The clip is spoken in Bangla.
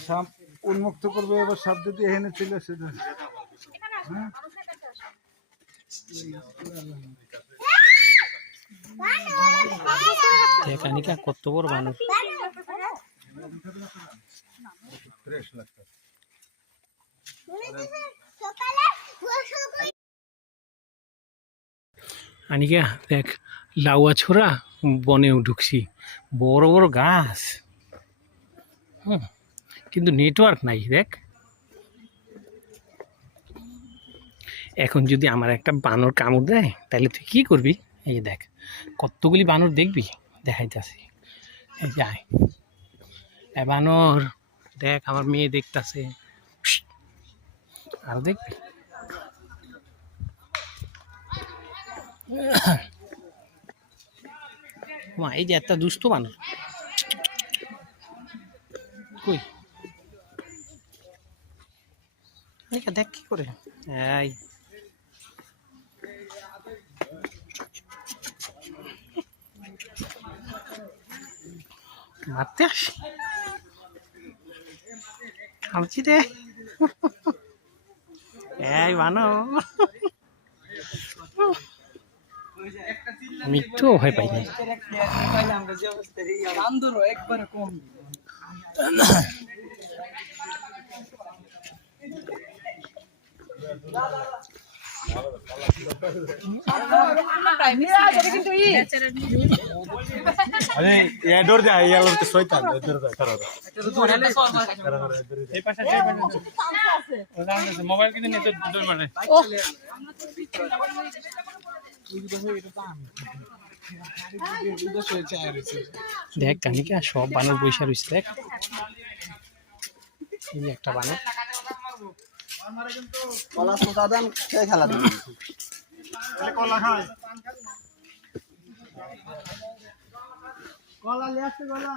সাপ উন্মুক্ত করবে এবার সাপ যদি এখানে ছিল সেটা কানিকা কত বড় বানর আনিকা দেখ লাউয়া ছোড়া বনেও ঢুকছি বড় বড় গাছ কিন্তু নেটওয়ার্ক নাই দেখ এখন যদি আমার একটা বানর কামড় দেয় তাহলে তুই কি করবি এই দেখ কতগুলি বানর দেখবি দেখাইতেছি এই যায় এ বানর দেখ আমার মেয়ে দেখতেছে আর দেখবি মা এই যে একটা দুষ্ট বানর কই দেখ কি করে এই মারতে আসি খামছি রে এই বানো আমি একটু ভয় পাই না মোবাইল কিন্তু দেখ কানিকা সব বানর পয়সা রয়েছে দেখ এই একটা বানর কলা সোটা দেন খেলা দেন কলা খায় কলা লিয়ে আসতে কলা